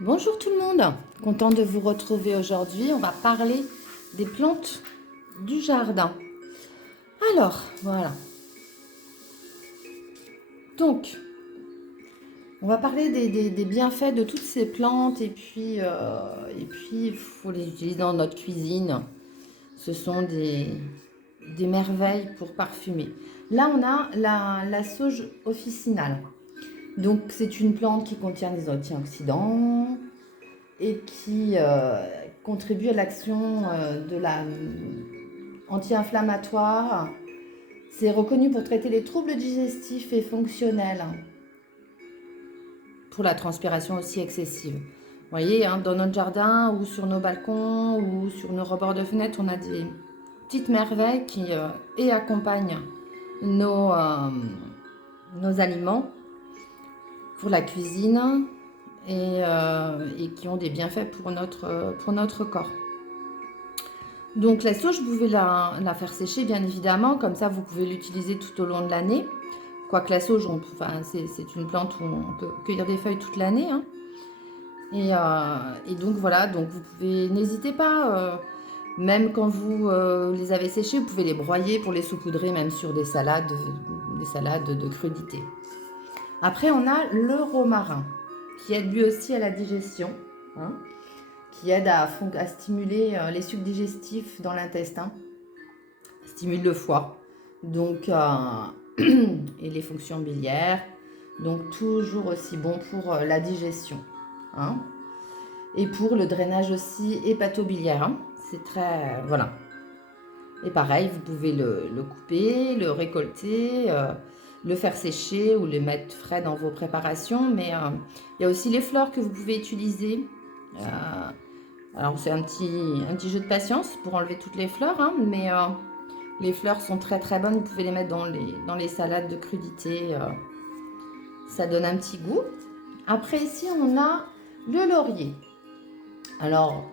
Bonjour tout le monde, content de vous retrouver aujourd'hui. On va parler des plantes du jardin. Alors, voilà. Donc, on va parler des bienfaits de toutes ces plantes et puis il faut les utiliser dans notre cuisine. Ce sont des merveilles pour parfumer. Là, on a la sauge officinale. Donc, c'est une plante qui contient des antioxydants, et qui contribue à l'action de la anti-inflammatoire. C'est reconnu pour traiter les troubles digestifs et fonctionnels, pour la transpiration aussi excessive. Vous voyez, hein, dans notre jardin ou sur nos balcons ou sur nos rebords de fenêtres, on a des petites merveilles qui et accompagnent nos aliments pour la cuisine et qui ont des bienfaits pour notre corps. Donc la sauge, vous pouvez la faire sécher bien évidemment, comme ça vous pouvez l'utiliser tout au long de l'année. Quoique la sauge, c'est une plante où on peut cueillir des feuilles toute l'année. Hein. Et donc voilà, donc vous pouvez, n'hésitez pas, même quand vous les avez séchées, vous pouvez les broyer pour les saupoudrer même sur des salades de crudités. Après on a le romarin, qui aide lui aussi à la digestion. Hein, qui aide à stimuler les sucs digestifs dans l'intestin, stimule le foie, donc et les fonctions biliaires, donc toujours aussi bon pour la digestion, hein, et pour le drainage aussi hépatobiliaire. Hein, c'est très voilà. Et pareil, vous pouvez le couper, le récolter, le faire sécher ou le mettre frais dans vos préparations. Mais il y a aussi les fleurs que vous pouvez utiliser. Alors c'est un petit jeu de patience pour enlever toutes les fleurs, hein, mais les fleurs sont très très bonnes. Vous pouvez les mettre dans les salades de crudités. Ça donne un petit goût. Après ici on a le laurier. Alors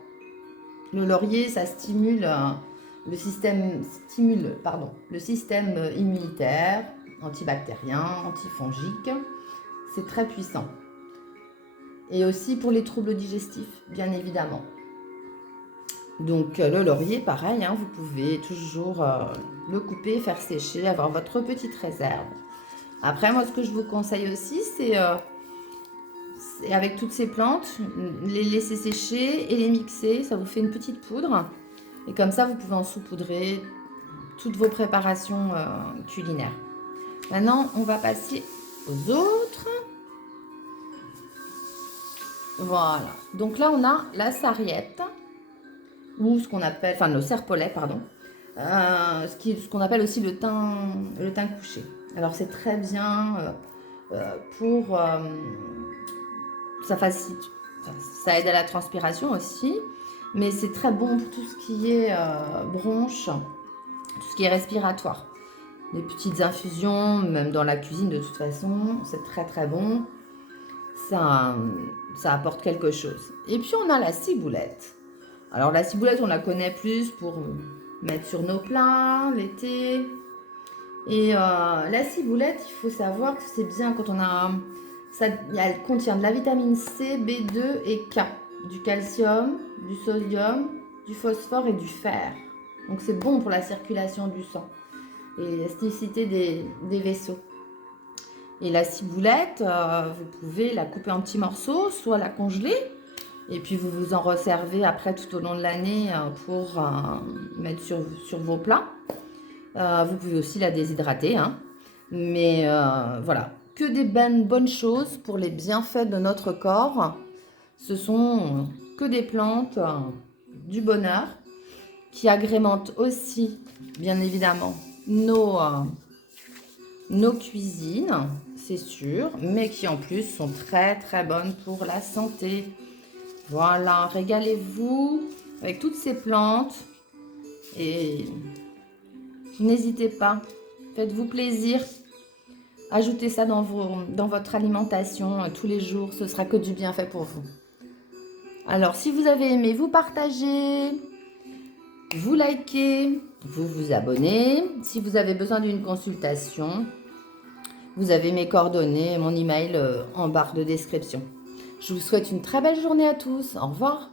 le laurier ça stimule le système immunitaire, antibactérien, antifongique. C'est très puissant. Et aussi pour les troubles digestifs, bien évidemment. Donc le laurier, pareil, hein, vous pouvez toujours le couper, faire sécher, avoir votre petite réserve. Après, moi, ce que je vous conseille aussi, c'est avec toutes ces plantes, les laisser sécher et les mixer. Ça vous fait une petite poudre. Et comme ça, vous pouvez en saupoudrer toutes vos préparations culinaires. Maintenant, on va passer aux autres. Voilà. Donc là, on a la sarriette, ou ce qu'on appelle, enfin le serpolet, pardon, ce qu'on appelle aussi le thym couché. Alors c'est très bien pour, ça facilite, ça aide à la transpiration aussi, mais c'est très bon pour tout ce qui est bronches, tout ce qui est respiratoire. Les petites infusions, même dans la cuisine de toute façon, c'est très très bon. Ça apporte quelque chose. Et puis on a la ciboulette. Alors la ciboulette, on la connaît plus pour mettre sur nos plats l'été. Et la ciboulette, il faut savoir que c'est bien quand on a... elle contient de la vitamine C, B2 et K, du calcium, du sodium, du phosphore et du fer. Donc c'est bon pour la circulation du sang et l'élasticité des vaisseaux. Et la ciboulette, vous pouvez la couper en petits morceaux, soit la congeler, et puis vous vous en resservez après tout au long de l'année pour mettre sur vos plats. Vous pouvez aussi la déshydrater, hein. Mais voilà, que des bonnes choses pour les bienfaits de notre corps. Ce sont que des plantes du bonheur qui agrémentent aussi, bien évidemment, nos cuisines, c'est sûr, mais qui en plus sont très très bonnes pour la santé. Voilà, régalez-vous avec toutes ces plantes et n'hésitez pas, faites-vous plaisir. Ajoutez ça dans votre alimentation tous les jours, ce sera que du bienfait pour vous. Alors, si vous avez aimé, vous partagez, vous likez, vous vous abonnez. Si vous avez besoin d'une consultation, vous avez mes coordonnées, mon email en barre de description. Je vous souhaite une très belle journée à tous. Au revoir.